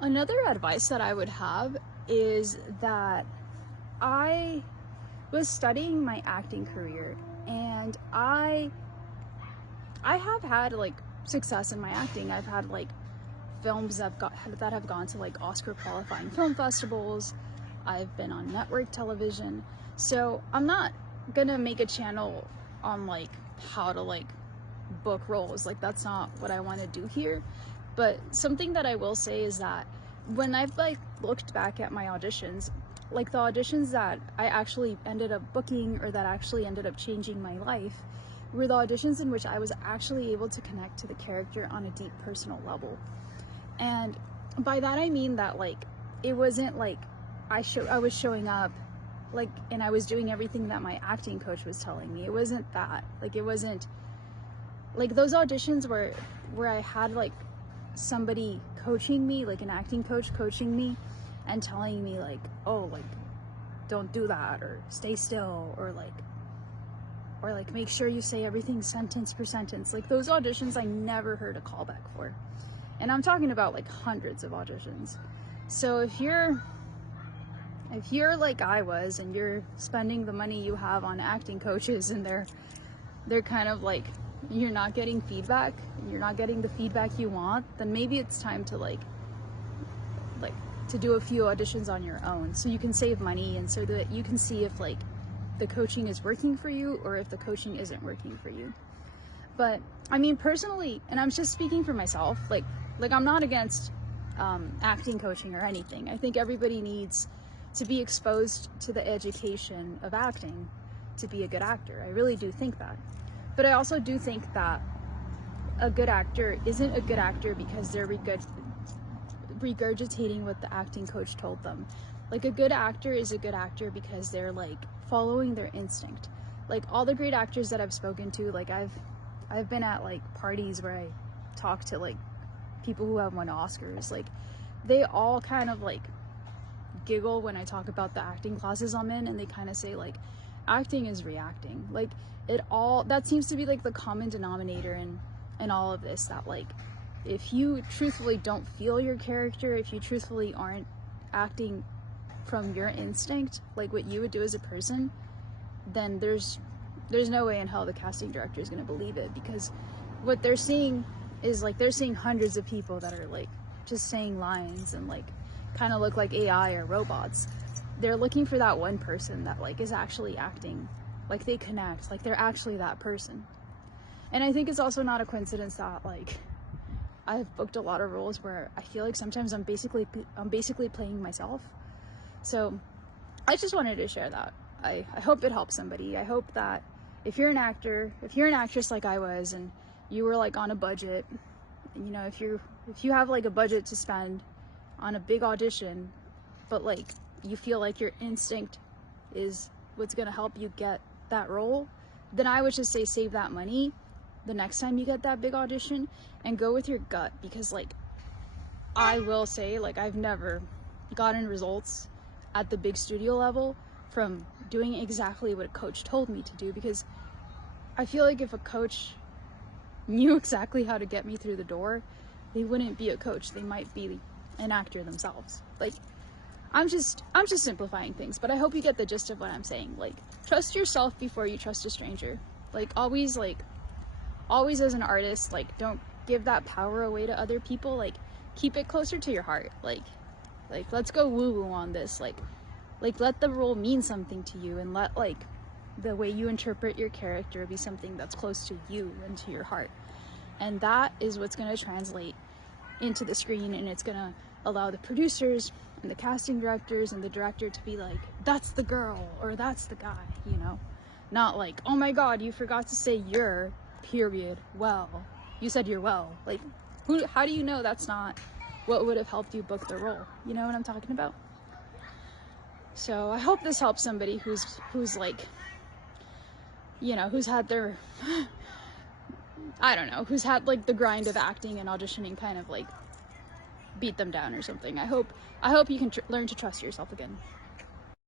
Another advice that I would have is that I was studying my acting career, and I have had like success in my acting. I've had like films that have gone to like Oscar qualifying film festivals. I've been on network television. So I'm not gonna make a channel on like how to like book roles. Like, that's not what I want to do here. But something that I will say is that when I've like looked back at my auditions, like the auditions that I actually ended up booking or that actually ended up changing my life were the auditions in which I was actually able to connect to the character on a deep personal level. And by that I mean that like it wasn't like I was showing up like and I was doing everything that my acting coach was telling me. It wasn't that. Like, it wasn't like those auditions where I had like somebody coaching me, like an acting coach coaching me and telling me like, oh, like don't do that, or stay still, or like make sure you say everything sentence per sentence. Like, those auditions I never heard a callback for. And I'm talking about like hundreds of auditions. So if you're like I was, and you're spending the money you have on acting coaches, and they're kind of like, you're not getting feedback, and you're not getting the feedback you want, then maybe it's time to like to do a few auditions on your own, so you can save money and so that you can see if like the coaching is working for you or if the coaching isn't working for you. But I mean, personally, and I'm just speaking for myself, like I'm not against acting coaching or anything. I think everybody needs to be exposed to the education of acting to be a good actor. I really do think that. But I also do think that a good actor isn't a good actor because they're regurgitating what the acting coach told them. Like, a good actor is a good actor because they're like following their instinct. Like, all the great actors that I've spoken to, like I've been at like parties where I talk to like people who have won Oscars, like they all kind of like giggle when I talk about the acting classes I'm in, and they kind of say like acting is reacting. Like, that seems to be like the common denominator in all of this, that like if you truthfully don't feel your character, if you truthfully aren't acting from your instinct, like what you would do as a person, then there's no way in hell the casting director is going to believe it, because what they're seeing is like they're seeing hundreds of people that are like just saying lines and like kind of look like AI or robots. They're looking for that one person that like is actually acting, like they connect, like they're actually that person. And I think it's also not a coincidence that like I've booked a lot of roles where I feel like sometimes I'm basically playing myself. So I just wanted to share that. I hope it helps somebody. I hope that if you're an actor, if you're an actress like I was, and you were like on a budget, you know, if you have like a budget to spend on a big audition, but like you feel like your instinct is what's gonna help you get that role, then I would just say save that money the next time you get that big audition and go with your gut. Because like I will say, like, I've never gotten results at the big studio level from doing exactly what a coach told me to do, because I feel like if a coach knew exactly how to get me through the door, they wouldn't be a coach, they might be an actor themselves. Like, I'm just simplifying things, but I hope you get the gist of what I'm saying. Like, trust yourself before you trust a stranger. Like, always as an artist, like, don't give that power away to other people. Like, keep it closer to your heart. Like let's go woo-woo on this. Like let the role mean something to you, and let like the way you interpret your character be something that's close to you and to your heart. And that is what's going to translate into the screen, and it's going to allow the producers and the casting directors and the director to be like, that's the girl, or that's the guy, you know? Not like, oh my god, you forgot to say you're, period, well. You said you're well. Like, how do you know that's not what would have helped you book the role? You know what I'm talking about? So I hope this helps somebody who's like, you know, who's had their, I don't know, who's had like the grind of acting and auditioning kind of like beat them down or something. I hope you can learn to trust yourself again.